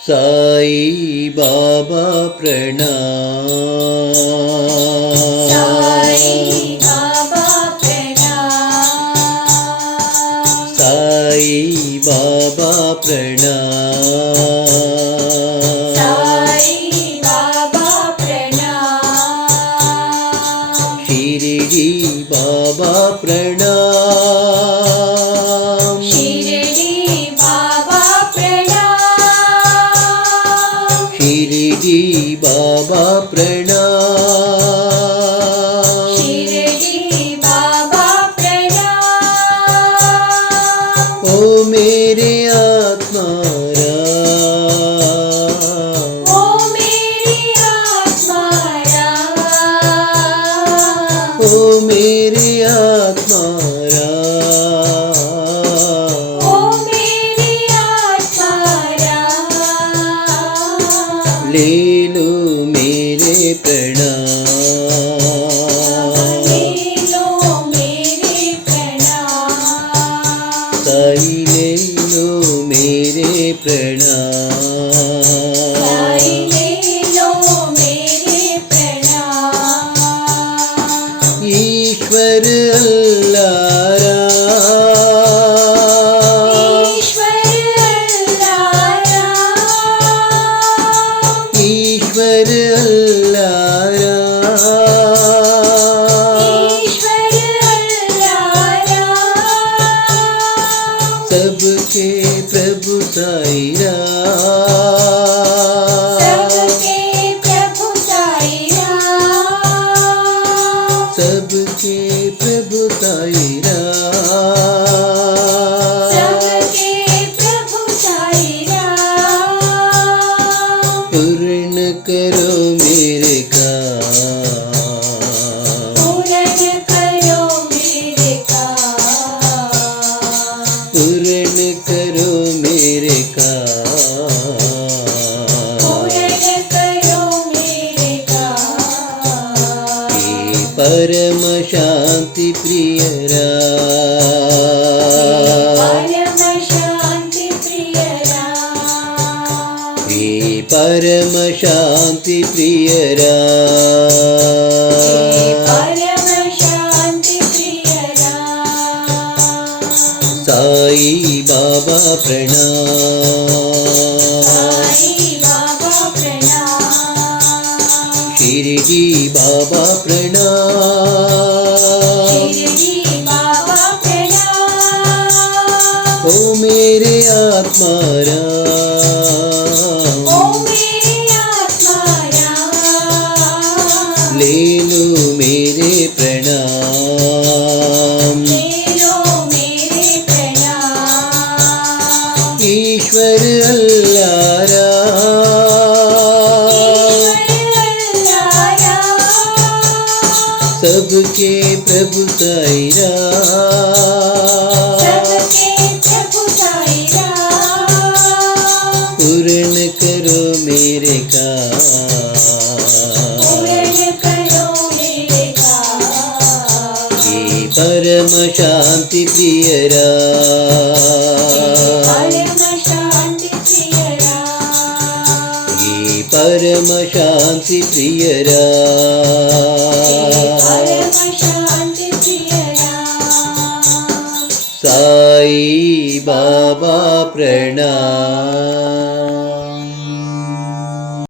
साई बाबा प्रणाम। साई बाबा प्रणाम। साई बाबा प्रणाम। साई बाबा प्रणाम। शिरडी बाबा प्रणाम। शिरडी बाबा प्रणाम। शिरडी बाबा प्रणाम। शिरडी बाबा प्रणाम। ओ मेरे आत्मा राम। ओ मेरी आत्मा राम। ओ मेरे आत्मा राम। ओ मेरी आत्मा राम। ले लो मेरे प्रणाम। ले लो मेरे प्रणाम। साई ले लो मेरे प्रणाम। साई ले लो मेरे प्रणाम। ईश्वर अल्लाह राम। ईश्वर अल्लाह राम। ईश्वर अल्लाह राम। ईश्वर अल्लाह राम। सबके प्रभु साई सबके राम। प्रभु साई राम। सबके प्रभु साई सबके राम। प्रभु साई राम। पूर्ण करो मेरे काम। पूर्ण करो मेरे काम। पूर्ण करो मेरे काम। पूर्ण करो मेरे काम। हे परम शांति प्रिय राम। परम शांति प्रिय राम। हे परम शांति प्रिय हे राम। परम शांति प्रिय राम। साई बाबा प्रणाम। साई बाबा प्रणाम। शिरडी बाबा प्रणाम। शिरडी बाबा प्रणाम। ओ मेरे आत्मा राम। ओ मेरी आत्मा राम। ले लो मेरे प्रणाम। ले लो मेरे प्रणाम। ईश्वर अल्लाह राम। ईश्वर अल्लाह राम। सबके प्रभु साई राम। सबके प्रभु साई राम। पूर्ण करो मेरे काम। पूर्ण करो मेरे काम। हे परम शांति प्रिय राम। परम शांति प्रिय राम। हे परम शांति प्रिय राम। परम शांति प्रिय राम। साई बाबा प्रणाम।